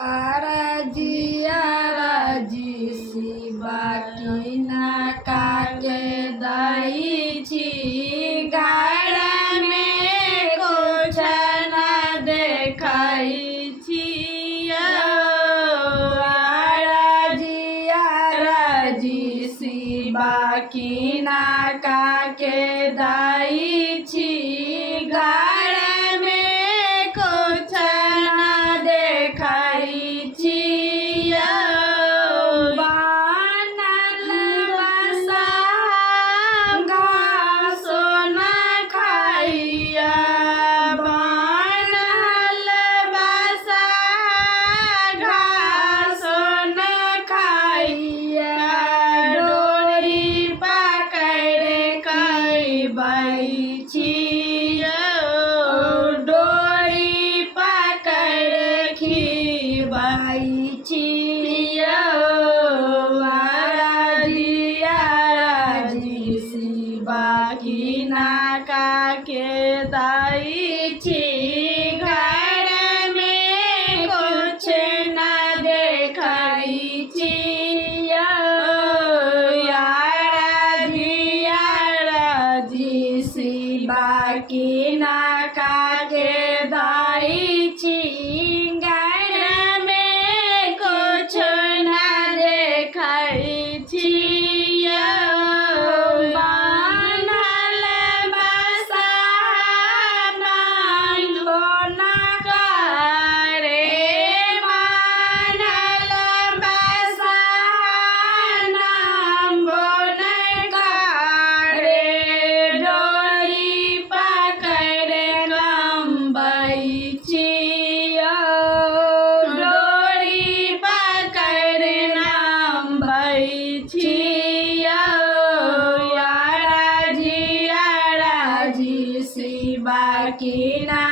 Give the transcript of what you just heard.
आराजी शिवा की नाका के दाई छी गाड़ा में कुछ न देखाई छी आराजी शिवा की नाका के दाई छी गाड़ा में कुछ न देखाई छी बनल बसा घासो न खाइया बनल बसा घासो न खाइया डोरी पकड़ कई छिया डोरी पकड़ खिबाई छिया आराजी शिवा की नाका के दाई छी घर में कुछ न देखाई छिया आराजी शिवा की नाका के दाई छी घर में कुछ न देखाई छिया बनल बसा नालो न करे बनल बसा नाम्बो न करे डोरी पकड़ लंबाई छिया डोरी पकड़ लंबाई छिया आराजी शिवा की ना